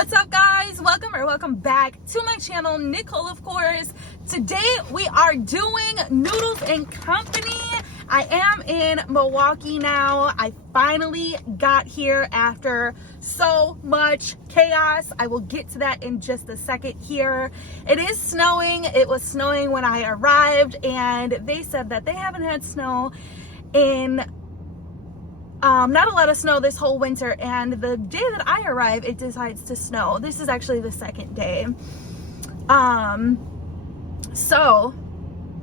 What's up, guys? Welcome back to my channel, Nicole, of course. Today we are doing Noodles and Company. I am in Milwaukee now. I finally got here after so much chaos. I will get to that in just a second here. It is snowing. It was snowing when I arrived, and they said that they haven't had snow in not a lot of snow this whole winter, and the day that I arrive it decides to snow. This is actually the second day, so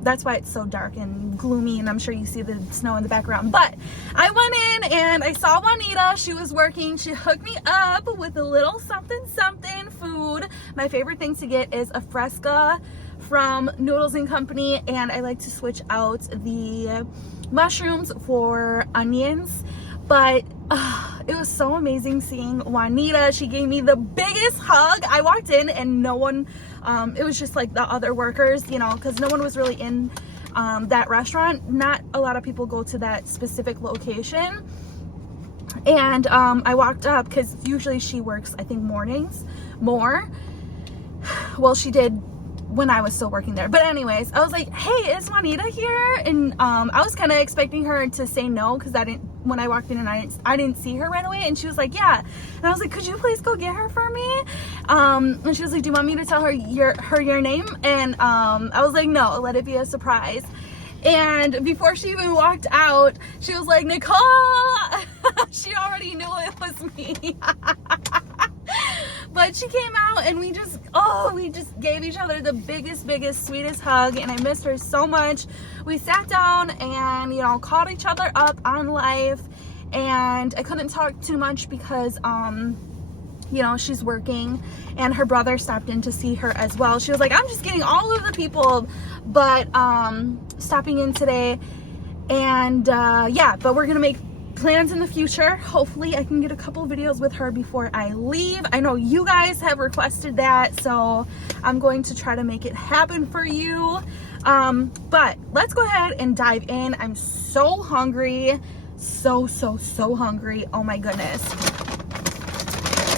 that's why it's so dark and gloomy, and I'm sure you see the snow in the background. But I went in and I saw Juanita. She was working. She hooked me up with a little something food. My favorite thing to get is a Fresca from Noodles and Company, and I like to switch out the mushrooms for onions. But it was so amazing seeing Juanita. She gave me the biggest hug. I walked in and no one, it was just like the other workers, you know, because no one was really in that restaurant. Not a lot of people go to that specific location. And I walked up because usually she works, I think, mornings more. Well, she did when I was still working there. But anyways, I was like, hey, is Juanita here? And I was kind of expecting her to say no, because when I walked in and I didn't see her right away. And she was like, yeah. And I was like, could you please go get her for me? And she was like, do you want me to tell her your name? And I was like, no, let it be a surprise. And before she even walked out, she was like, Nicole. She already knew it was me. But she came out and we just gave each other the biggest, sweetest hug, and I missed her so much. We sat down and, you know, caught each other up on life, and I couldn't talk too much because, you know, she's working, and her brother stopped in to see her as well. She was like, I'm just getting all of the people, but stopping in today. And yeah, but we're gonna make plans in the future. Hopefully I can get a couple videos with her before I leave. I know you guys have requested that, so I'm going to try to make it happen for you. But let's go ahead and dive in. I'm so hungry, so hungry. Oh my goodness.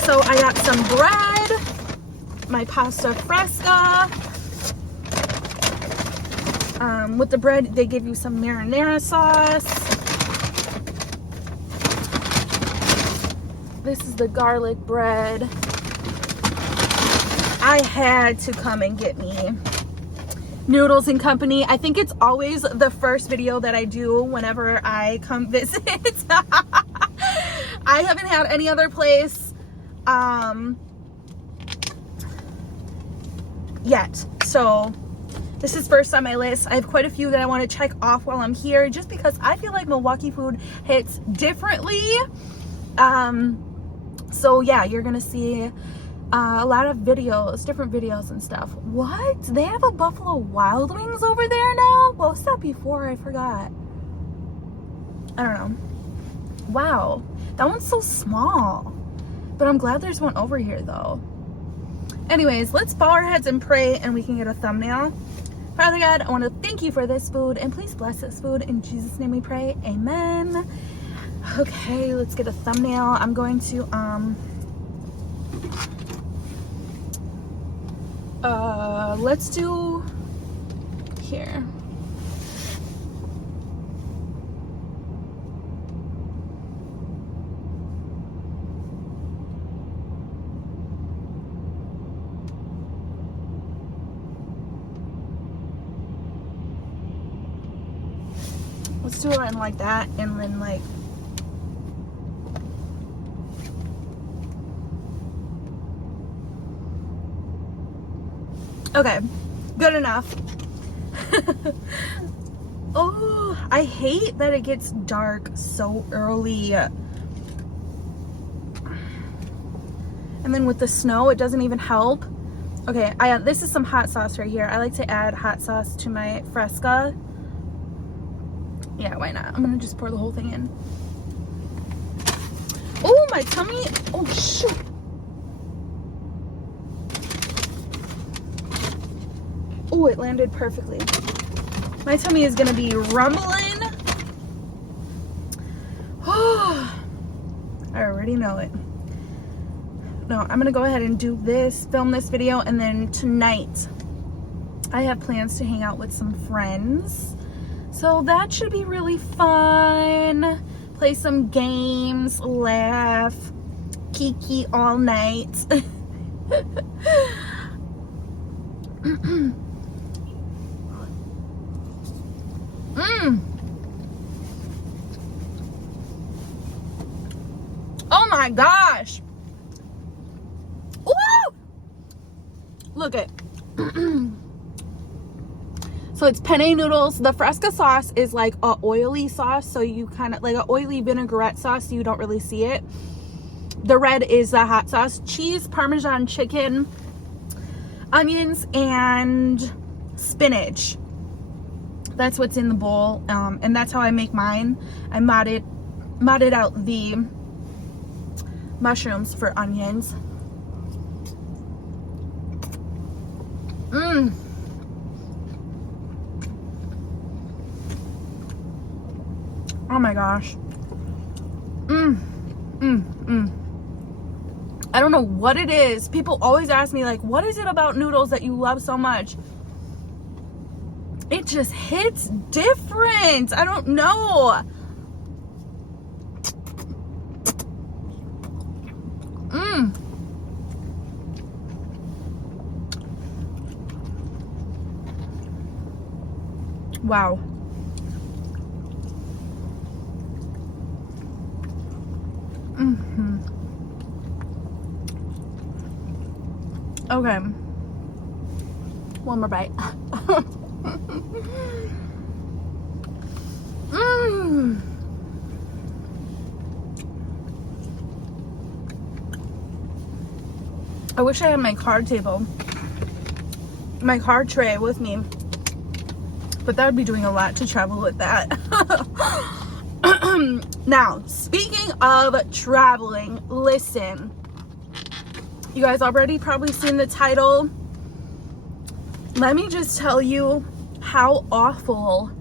So I got some bread, my pasta fresca. With the bread they give you some marinara sauce. This is the garlic bread. I had to come and get me Noodles and Company. I think it's always the first video that I do whenever I come visit. I haven't had any other place yet. So this is first on my list. I have quite a few that I want to check off while I'm here, just because I feel like Milwaukee food hits differently. So yeah, you're gonna see a lot of videos, different videos and stuff. What? They have a Buffalo Wild Wings over there now? What was that before? I forgot. I don't know. Wow, that one's so small. But I'm glad there's one over here though. Anyways, let's bow our heads and pray, and we can get a thumbnail. Father God, I want to thank you for this food, and please bless this food. In Jesus' name we pray, amen. Okay, let's get a thumbnail. I'm going to let's do here. Let's do it in like that, and then like okay, good enough. Oh, I hate that it gets dark so early. And then with the snow, it doesn't even help. Okay, this is some hot sauce right here. I like to add hot sauce to my Fresca. Yeah, why not? I'm gonna just pour the whole thing in. Oh, my tummy. Oh, shoot. Oh, it landed perfectly. My tummy is gonna be rumbling. Oh, I already know it. no, I'm gonna go ahead and do this, film this video, and then tonight I have plans to hang out with some friends. So that should be really fun. Play some games, laugh, kiki all night. Oh my gosh. Woo! Look at so it's penne noodles. The Fresca sauce is like a oily sauce, so you kind of like an oily vinaigrette sauce, so you don't really see it. The red is the hot sauce. Cheese, Parmesan chicken, onions, and spinach. That's what's in the bowl, and that's how I make mine. I modded out the mushrooms for onions. Oh my gosh. I don't know what it is. People always ask me, like, what is it about noodles that you love so much? It just hits different. I don't know. Wow. Okay. One more bite. I wish I had my card table, my card tray with me, but that would be doing a lot to travel with that. Now, speaking of traveling, listen, you guys already probably seen the title. Let me just tell you how awful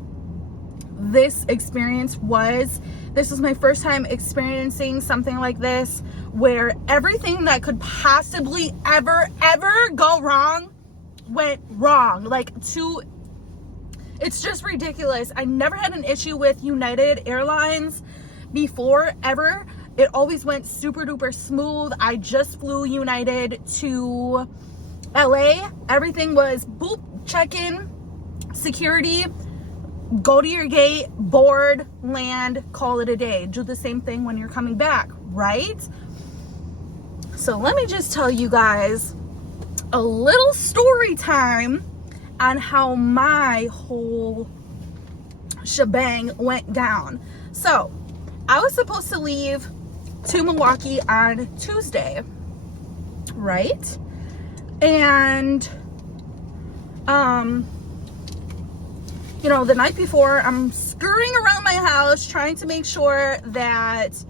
this experience was. This was my first time experiencing something like this, where everything that could possibly ever go wrong went wrong. It's just ridiculous. I never had an issue with United Airlines before, ever. It always went super duper smooth. I just flew United to LA. Everything was boop, check-in, security, go to your gate, board, land, call it a day. Do the same thing when you're coming back, right? So let me just tell you guys a little story time on how my whole shebang went down. So I was supposed to leave to Milwaukee on Tuesday, right? And you know, the night before, I'm scurrying around my house trying to make sure that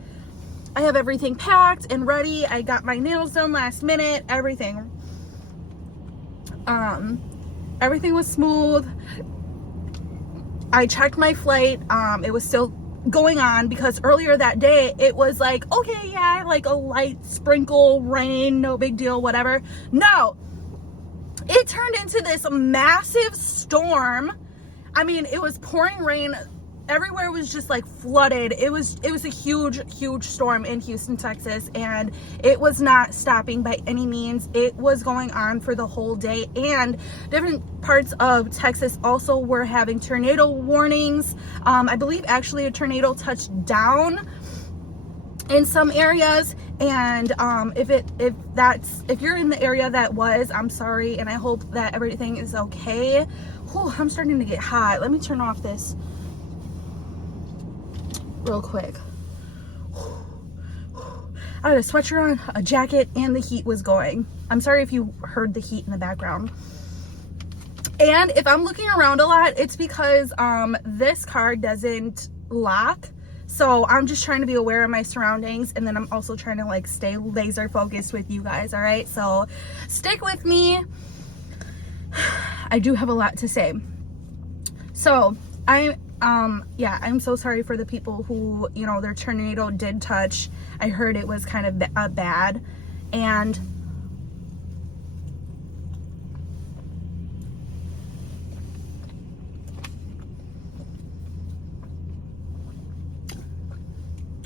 I have everything packed and ready. I got my nails done last minute, everything. Everything was smooth. I checked my flight. It was still going on, because earlier that day it was like, okay, yeah, like a light sprinkle rain, no big deal, whatever. No, it turned into this massive storm. I mean, it was pouring rain. Everywhere was just like flooded. It was a huge storm in Houston, Texas, and it was not stopping by any means. It was going on for the whole day, and different parts of Texas also were having tornado warnings. I believe actually a tornado touched down in some areas, and if you're in the area that was, I'm sorry, and I hope that everything is okay. Whew, I'm starting to get hot. Let me turn off this real quick. I had a sweatshirt on, a jacket, and the heat was going. I'm sorry if you heard the heat in the background. And if I'm looking around a lot, it's because this car doesn't lock. So I'm just trying to be aware of my surroundings, and then I'm also trying to like stay laser focused with you guys, all right? So stick with me. I do have a lot to say. So I'm so sorry for the people who, you know, their tornado did touch. I heard it was kind of bad, And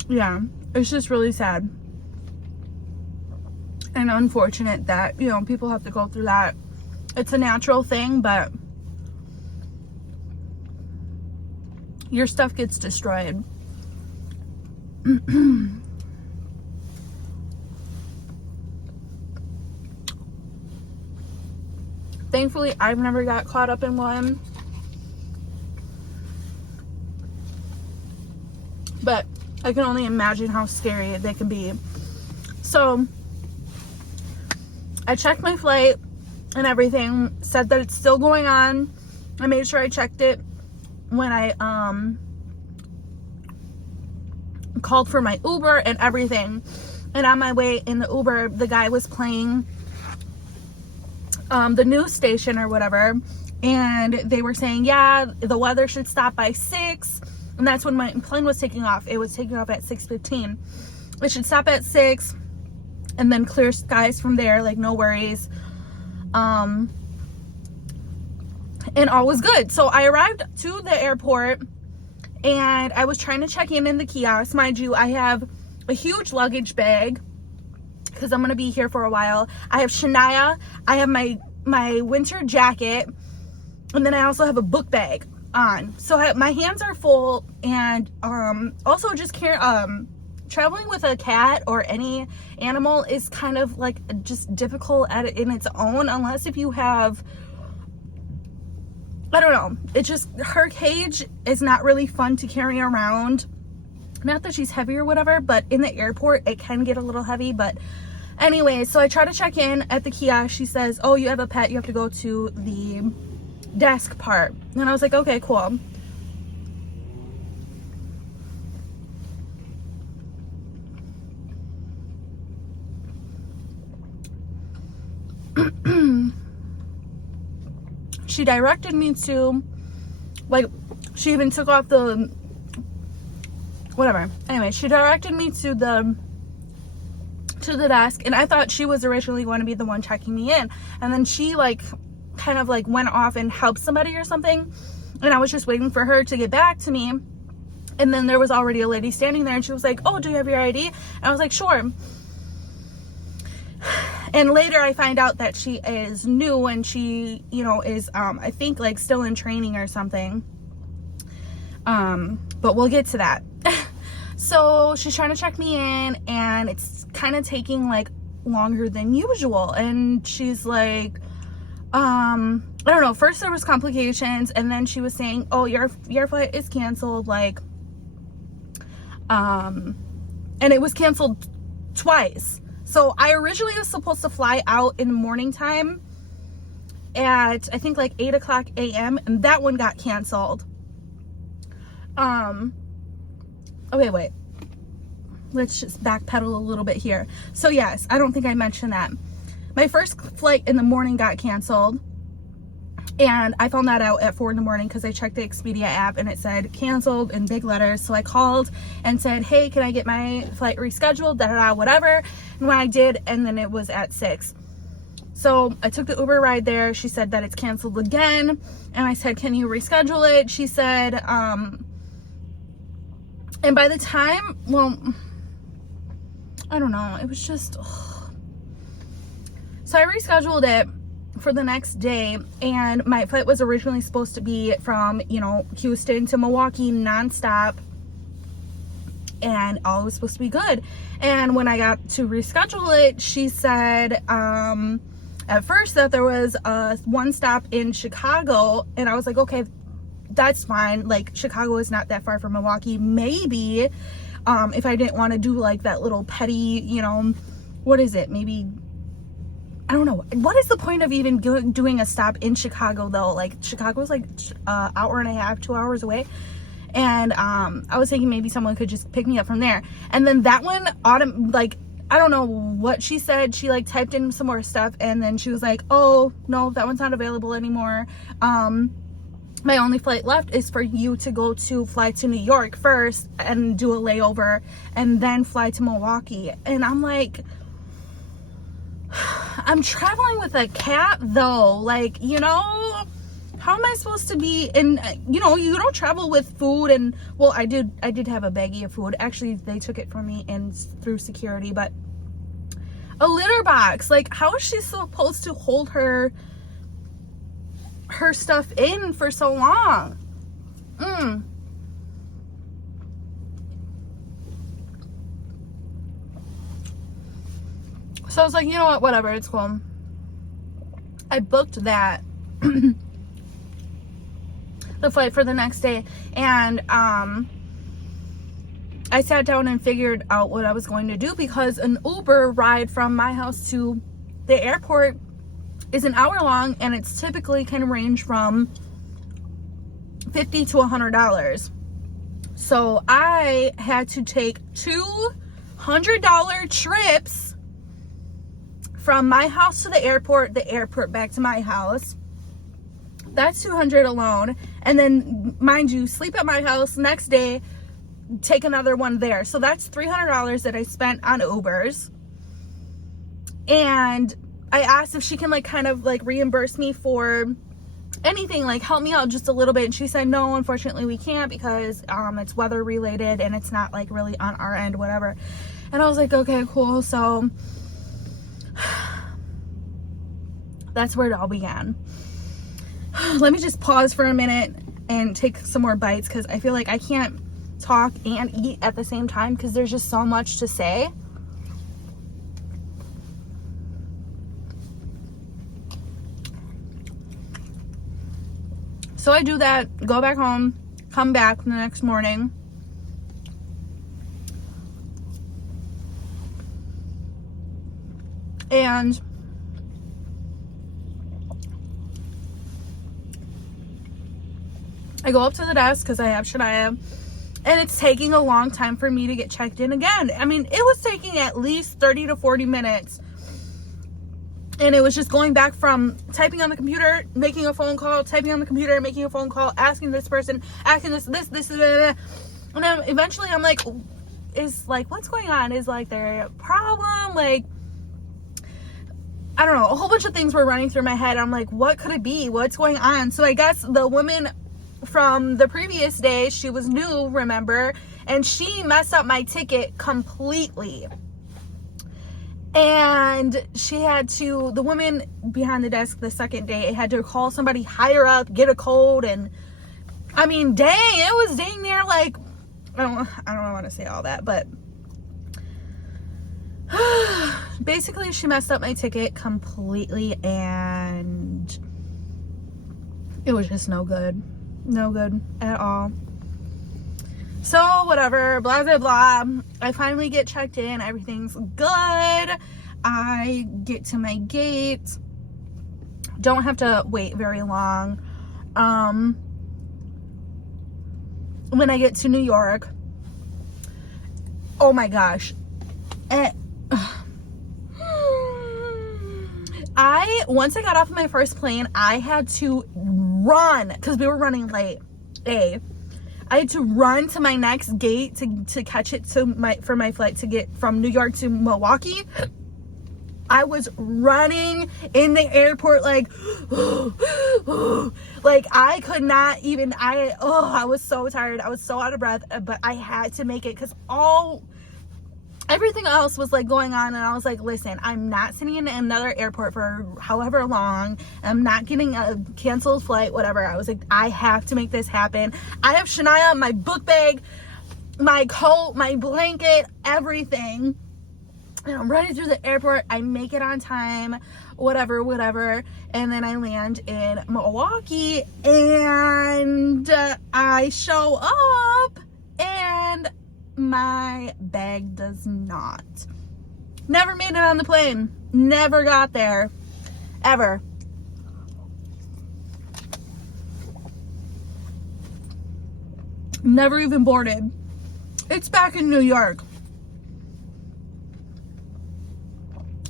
yeah, it's just really sad and unfortunate that, you know, people have to go through that. It's a natural thing, but your stuff gets destroyed. Thankfully, I've never got caught up in one. But I can only imagine how scary they can be. So I checked my flight and everything, said that it's still going on. I made sure I checked it when I called for my Uber and everything. And on my way in the Uber, the guy was playing the news station or whatever, and they were saying, yeah, the weather should stop by 6, and that's when my plane was taking off. It was taking off at 6:15. It should stop at 6 and then clear skies from there, like no worries. And all was good. So I arrived to the airport and I was trying to check in the kiosk. Mind you, I have a huge luggage bag because I'm gonna be here for a while. I have Shania, I have my winter jacket, and then I also have a book bag on. So my hands are full, and also just traveling with a cat or any animal is kind of like just difficult in its own, unless if you have, I don't know, it just, her cage is not really fun to carry around. Not that she's heavy or whatever, but in the airport it can get a little heavy. But anyway, so I try to check in at the kiosk. She says, oh, you have a pet, you have to go to the desk part. And I was like, okay, cool. She directed me to, like, she even took off the, whatever. Anyway, she directed me to the desk, and I thought she was originally going to be the one checking me in. And then she, like, kind of, like, went off and helped somebody or something. And I was just waiting for her to get back to me. And then there was already a lady standing there, and she was like, oh, do you have your ID? And I was like, sure. And later I find out that she is new, and she, you know, is, I think, like, still in training or something. But we'll get to that. So she's trying to check me in, and it's kind of taking, like, longer than usual. And she's like, I don't know, first there was complications, and then she was saying, oh, your flight is canceled, like, and it was canceled twice. So I originally was supposed to fly out in the morning time at, I think, like 8 o'clock a.m. and that one got canceled. Okay, wait. Let's just backpedal a little bit here. So yes, I don't think I mentioned that. My first flight in the morning got canceled, and I found that out at 4 in the morning because I checked the Expedia app and it said canceled in big letters. So I called and said, hey, can I get my flight rescheduled, whatever. And when I did, and then it was at 6. So I took the Uber ride there. She said that it's canceled again, and I said, can you reschedule it? She said, and by the time, well, I don't know, it was just, ugh. So I rescheduled it for the next day, and my flight was originally supposed to be from, you know, Houston to Milwaukee nonstop, and all was supposed to be good. And when I got to reschedule it, she said at first that there was one stop in Chicago, and I was like, okay, that's fine, like Chicago is not that far from Milwaukee. Maybe if I didn't want to do like that little petty, you know, what is it, maybe, I don't know, what is the point of even doing a stop in Chicago though? Like Chicago's like hour and a half, 2 hours away. And I was thinking maybe someone could just pick me up from there. And then that one, like, I don't know what she said. She like typed in some more stuff, and then she was like, oh no, that one's not available anymore. My only flight left is for you to fly to New York first and do a layover and then fly to Milwaukee. And I'm like, I'm traveling with a cat though. Like, you know, how am I supposed to be? And you know, you don't travel with food. And well, I did have a baggie of food. Actually, they took it from me and through security, but a litter box. Like, how is she supposed to hold her stuff in for so long? So I was like, you know what, whatever, it's cool. I booked that the flight for the next day, and I sat down and figured out what I was going to do, because an Uber ride from my house to the airport is an hour long, and it's typically can range from $50 to $100. So I had to take $200 trips from my house to the airport back to my house. That's $200 alone. And then, mind you, sleep at my house, next day take another one there. So that's $300 that I spent on Ubers. And I asked if she can like kind of like reimburse me for anything, like help me out just a little bit. And she said, no, unfortunately we can't, because it's weather related and it's not like really on our end, whatever. And I was like, okay, cool. So that's where it all began. Let me just pause for a minute and take some more bites, because I feel like I can't talk and eat at the same time because there's just so much to say. So I do that, go back home, come back the next morning. And I go up to the desk because I have Shania, and it's taking a long time for me to get checked in again. I mean, it was taking at least 30 to 40 minutes. And it was just going back from typing on the computer, making a phone call, typing on the computer, making a phone call, asking this person, asking this, and then eventually I'm like, what's going on? Is like there a problem? Like, I don't know, a whole bunch of things were running through my head. I'm like, what could it be? What's going on? So I guess the woman from the previous day, she was new, remember? And she messed up my ticket completely. And she had to, the woman behind the desk the second day, had to call somebody higher up, get a code. And I mean, dang, it was dang near like, I don't want to say all that, but basically she messed up my ticket completely, and it was just no good at all. So whatever, blah blah blah, I finally get checked in, everything's good. I get to my gate, don't have to wait very long. When I get to New York, oh my gosh, once I got off of my first plane, I had to run, because we were running late. I had to run to my next gate to catch it for my flight to get from New York to Milwaukee. I was running in the airport like I could not even, I was so tired. I was so out of breath, but I had to make it, because everything else was like going on, and I was like, listen, I'm not sitting in another airport for however long. I'm not getting a canceled flight, whatever. I was like, I have to make this happen. I have Shania, my book bag, my coat, my blanket, everything. And I'm running through the airport. I make it on time, whatever. And then I land in Milwaukee, and I show up, and my bag does not. Never made it on the plane. Never got there. Ever. Never even boarded. It's back in New York.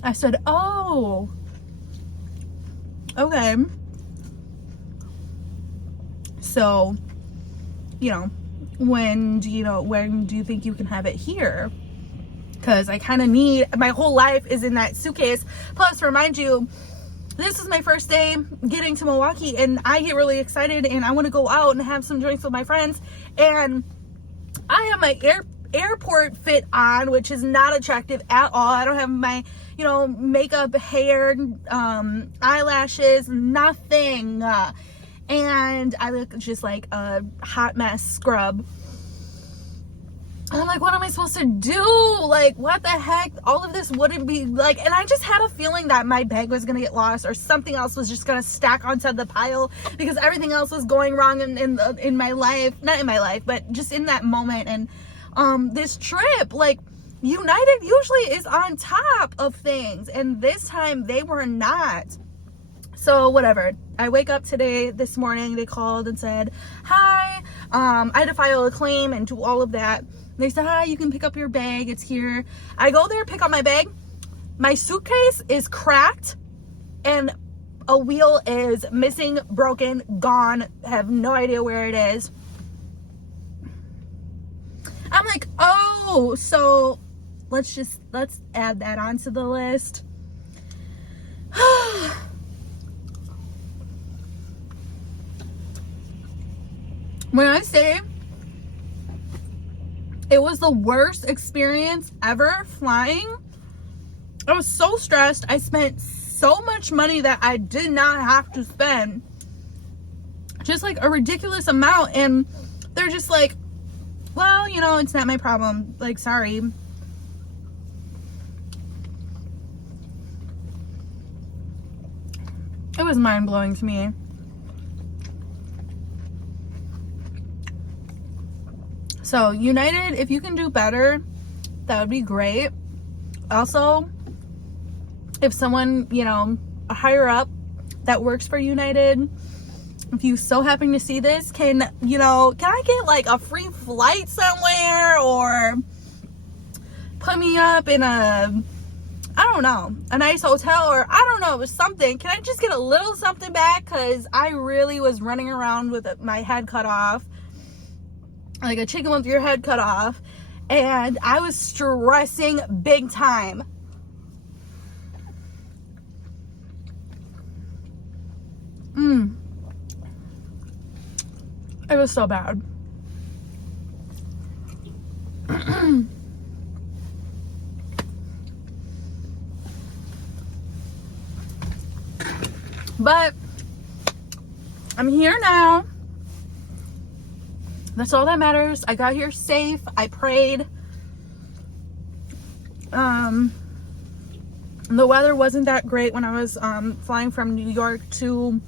I said, oh, okay. So, when do you think you can have it here? because I kind of need, my whole life is in that suitcase. Plus, remind you, this is my first day getting to Milwaukee, and I get really excited and I want to go out and have some drinks with my friends, and I have my airport fit on, which is not attractive at all. I don't have my, you know, makeup, hair, eyelashes, nothing, and I look just like a hot mess scrub. And I'm like, what am I supposed to do? Like, what the heck? All of this wouldn't be like, and I just had a feeling that my bag was gonna get lost, or something else was just gonna stack onto the pile, because everything else was going wrong in my life, not in my life, but just in that moment. And this trip, like, United usually is on top of things, and this time they were not. So whatever, I wake up this morning, they called and said, hi, I had to file a claim and do all of that. They said, hi, you can pick up your bag, it's here. I go there, pick up my bag. My suitcase is cracked and a wheel is missing, broken, gone. Have no idea where it is. I'm like, oh, so let's add that onto the list. When I say it was the worst experience ever flying, I was so stressed. I spent so much money that I did not have to spend. Just like a ridiculous amount. And they're just like, well, you know, it's not my problem. Like, sorry. It was mind-blowing to me. So United, if you can do better, that would be great. Also, if someone, you know, a higher up that works for United, if you so happen to see this, can I get like a free flight somewhere, or put me up in a, I don't know, a nice hotel, or I don't know, something. Can I just get a little something back? Because I really was running around with my head cut off, like a chicken with your head cut off, and I was stressing big time. It was so bad. But I'm here now. That's all that matters. I got here safe. I prayed. The weather wasn't that great when I was flying from New York to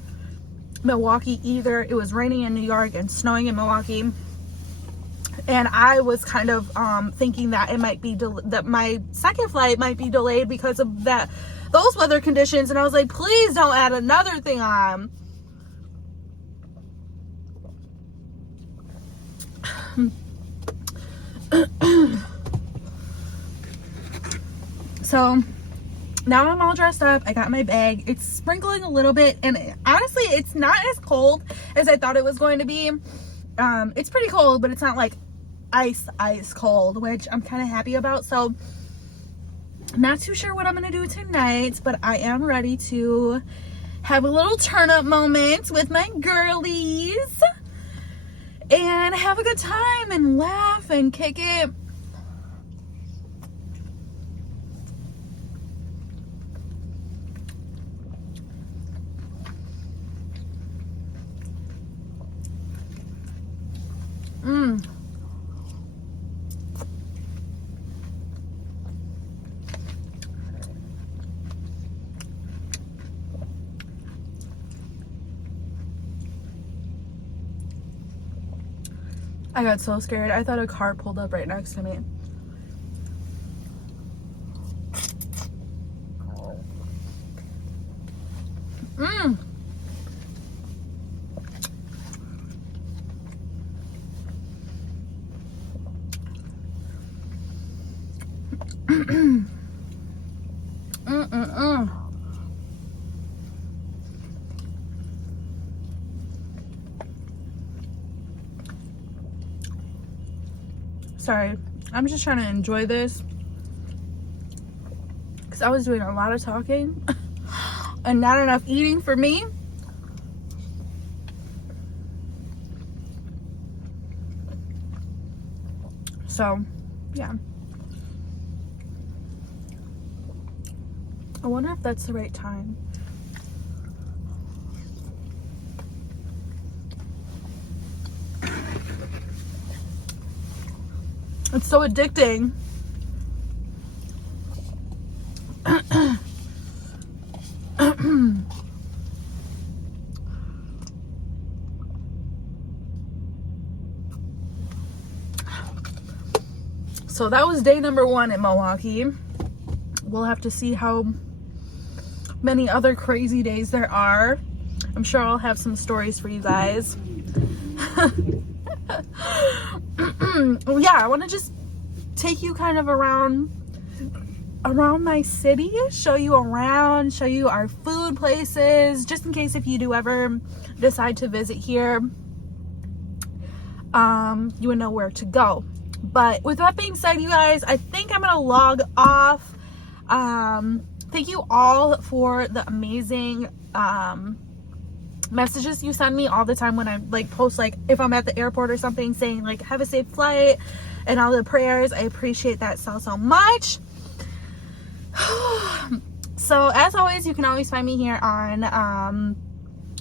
Milwaukee either. It was raining in New York and snowing in Milwaukee, and I was kind of thinking that it might be that my second flight might be delayed because of those weather conditions. And I was like, please don't add another thing on. So now I'm all dressed up. I got my bag. It's sprinkling a little bit, and honestly, it's not as cold as I thought it was going to be. It's pretty cold, but it's not like ice cold, which I'm kind of happy about. So I'm not too sure what I'm gonna do tonight, but I am ready to have a little turn up moment with my girlies and have a good time and laugh and kick it. I got so scared. I thought a car pulled up right next to me. Sorry, I'm just trying to enjoy this because I was doing a lot of talking and not enough eating for me. So, yeah. I wonder if that's the right time. It's so addicting. So that was day number 1 in Milwaukee. We'll have to see how many other crazy days there are. I'm sure I'll have some stories for you guys. Yeah, I want to just take you kind of around my city, show you around, show you our food places, just in case if you do ever decide to visit here, you would know where to go. But with that being said, you guys, I think I'm gonna log off. Thank you all for the amazing messages you send me all the time when I like post, like if I'm at the airport or something, saying like have a safe flight and all the prayers. I appreciate that so much. So as always, you can always find me here on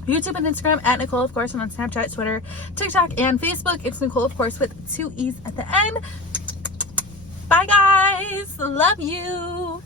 YouTube and Instagram at Nicole, of course, and on Snapchat, Twitter, TikTok, and Facebook. It's Nicole, of course, with 2 E's at the end. Bye guys, love you.